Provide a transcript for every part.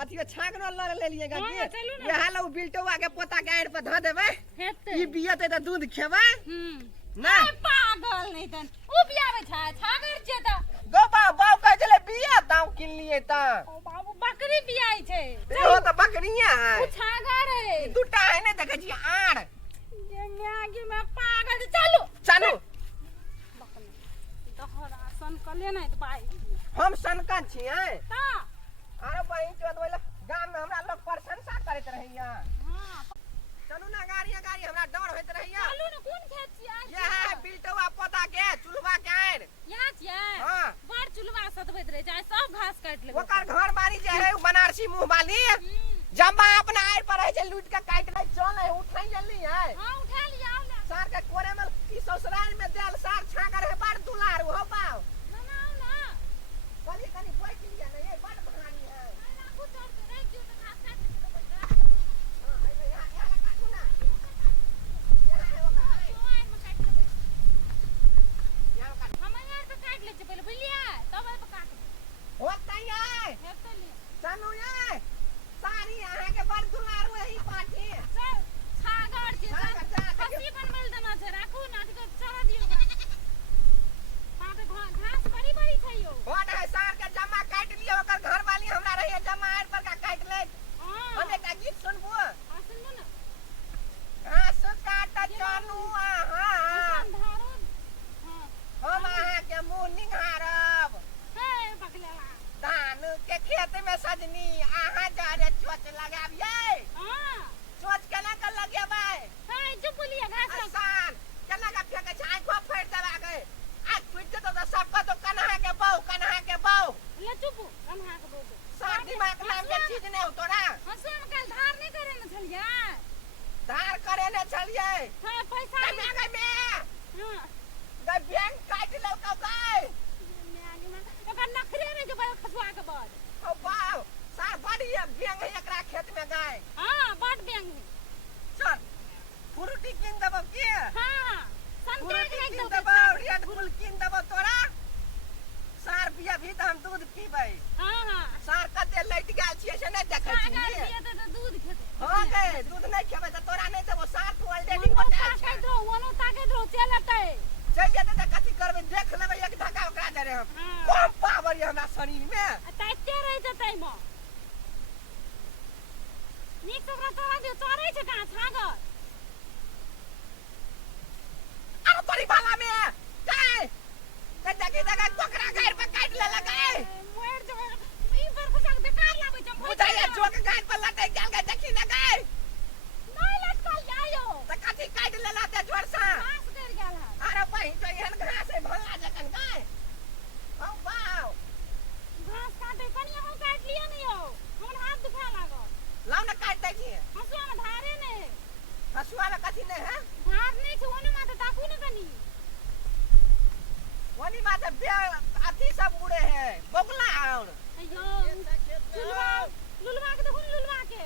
अथियो छागनो ले लिएगा हाँ, कि चलू ना। यहां लो बिल्टोवा के पोता के आड़ पे ध देबे हेते ई बियते त दूध खेबे ना ए पागल नहीं तन उ बियावे छागर जे त गो बाऊ कह चले बिया दाऊ किन लिए त ओ बाबू बकरी बियाई छे हो त बकरिया है उ छागर है दुटा है ने देखे छी आड़ ये म्यागी में पागल चलू चलू बकरी दहरा सन कले नहीं त भाई हम सनकन छी हैं ता अरे भाई चोद वाला गांव में हमरा लोग प्रशंसा करत रहिया हां चलू ना गाड़ी हमरा डर होइत रहिया चलू न कोन खेत छी आज ये है बिल्टोवा पोता के चुलवा के आड़ यहाँ छियै हां बड़ चुलवा सतबैत रहे छै सब घास काट लेबै ओकर घर बारी जे है बनारसी मुंह वाली जम्मा अपना आड़ पर है जे लूट के काट ले चल है उठाई जल्दी है हां उठा लिया सार के कोरे में की ससुराल में देल सार छागर है बड़ दुलार हो पाओ बनाओ ना कनी कनी बैठ लिया नहीं ये बड़ भारी है राखू चढ़ के रख दियो त घास काट के देबै हां है यहाँ काटू ना यहाँ है वो का चोआर में काट देबै यहाँ काट हम यार पे काट ले छै पहले बुझलियै तब पे काट होता ही है हेतै ले चलू ये सारी यहाँ के बड़ दुलार वही पाठी चल छागर छै छागर, छागर। खसी बनबल देना छै राखू ना त चढ़ा दियो पापे घास बड़ी बड़ी छै यो बड़ है सार के जम्मा काट लियो ओकर घर वाली हमरा रहिए जम्मा आड़ पर का काट ले हां हम एक गीत सुनबो सुनबो ना घास काट चलू आहा धारो हां हम आहा के मुंह निहारब हे बकलेला धान के खेत में सजनी आहा जा रे चोच लगाबिए हां चोच केना के लगेबै हे चुप बोलिए घास आसान केना के फेंके छै आंखो फाड़ देबा के आज फुट जेतो त सबके तो कन्हा के बहू ले चुप कन्हा के बोल सब दिमाग नाम के चीज नहीं हो तोरा हसुआ कल धार नहीं करे न छलिए धार करे ने चलिए हां पैसा कन्हा के में हां ग बैंक काट लो का गए म्यागी में ओकर नखरे नहीं जो बड़ खसुआ के बाद ओ बाव सार बड़ी बैंक है एकरा खेत में गए हां बड़ बैंक में चल फ्रूटी किन देबो के हां संतरा फ्रूटी के किन दो देबो रेड बुल किन देबो तोरा सार बिया भी त हम दूध पीबै हां हां सार कते लैट गेल छियै से नहीं देखै छी अगर दिए त दूध खेते हां गे दूध नहीं खेबै त तोरा नहीं देबो सार तू ऑलरेडी वो मोटा ताके छै दो वनो ताके दो चलतै चल जेते त कथि करबै देख लेबै एक धक्का ओकरा जरे हम हां कम पावर ये हमरा शरीर में तैते रह जतै म नीक से ओकरा तोरा दियो चढ़ै छै कहां छागर अरे तोरी बाला में जाय ते देखि देखा टोकरा गाड़ पे काट ले लगाए मोर जो ई पर कुछ बेकार लाबै छै बुझाइए जोक गाड़ पे लटक गेल गे देखि लगाए नहीं लटकल जायो त कथि काट लेला ते जोर सा घास कर गेल है अरे बहिन तो एहन घास है भल्ला जकन गाय औ वाव घास काटे कनिया हम काट लिया नहीं हो हमर हाथ दुखा लागल लाउ न काट दै छी हसुआ में धारे ने हसुआ में कथि नहीं है धार नहीं छै ओने माथे ताकू न कनी वनी बात है अथी सब उड़े हैं बगुला और अयो लुलवा के देखो लुलवा के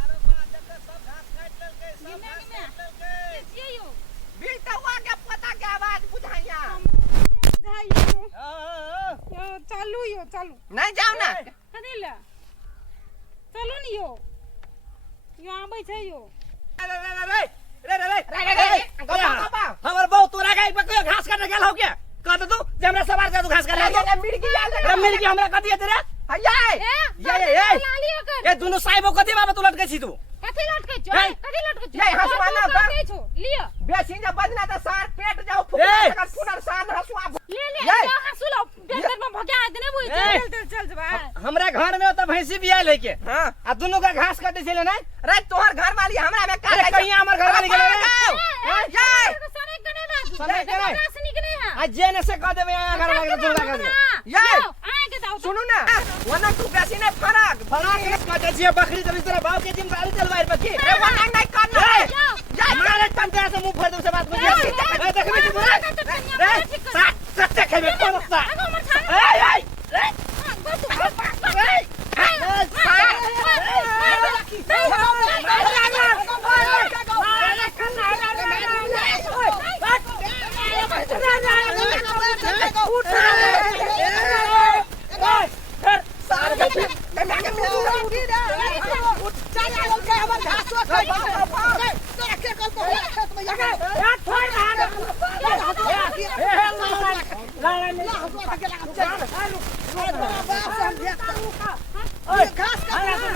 अरे बा जब सब घास काट लेलकै सब गिने घास गिने काट लेलकै के छियै यो बिल्टवा के पता के आवाज बुझाइया जाइयो हां यो चालू नहीं जाओ ना कथि ले चलू न यो आबै छै यो रे हमर बहु तोरा गाय पे कोई घास काटे गेल हो के कह तू जे हमरा सवार से तू घास काटे ले मिर्गी आल रे मिर्गी हमरा कथि है तेरे ये लालियो कर ये दोनों साइबो कथि बाबा तू लटकै छी तू कथि लटकै छौ नहीं। कथि लटकै छौ नहीं, हसुआ ना बा। छौ लियो बेसी जे बजना त सार पेट जाओ फुकना फुनर सान हसुआ ले ये। यो हसु लो देर में भगा देने बुझ ये। चल जबा हमरा घर में त भैंसी बिया लेके हां आ दोनों का घास काटे छले नहीं रे तोहर घर वाली हमरा में का कहीं हमर घर वाली गेले रे ये सने कने बात सने कने। रासनी कने है आ जेने से कह देबे यहाँ घर वाली जोड़ा कर दे ये आए के दाऊ सुनु ना वना तू बेसी नहीं फरक ने कह जे बकरी जब तेरा बाप के जिम्मेदारी चलवाई बकी रे वना नहीं करना है ये मारे तंत्रा से मुंह फोड़ दे से बात बुझिए ए देखबे तू रे साथ सत्य खेबे कोन सा ए रे चाचा लोग के हमर घासो खाई तोरा के कल को खेत में जाके यार छोड़ ना घास का हमरा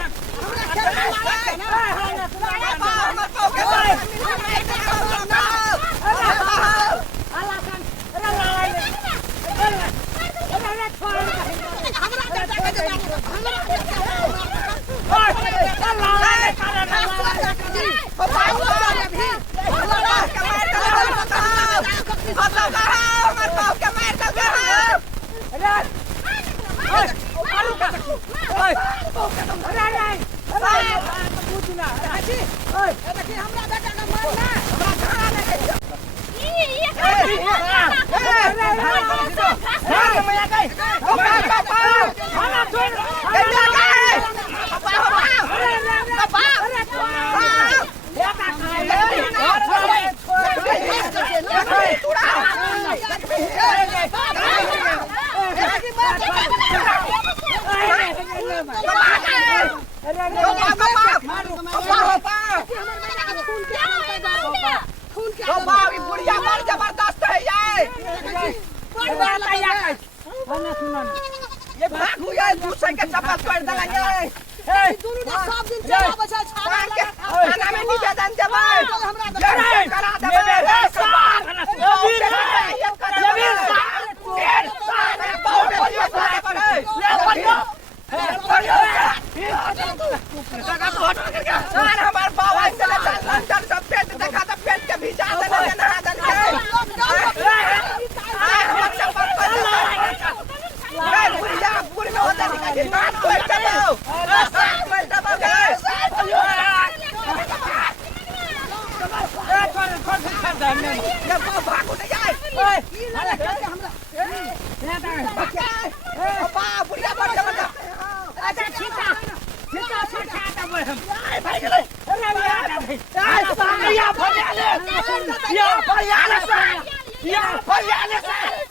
ये भाग हुआ दूसरे के चप्पल तोड़ देंगे दोनों ने सब दिन चला बचा छाड़ा के खाना में निवेदन देबै हमरा करा देबै हमार बाबा से लंदन सब पेट देखा तो पेट के भिजा देने नहा देने पूरी में होता है बात को चलो या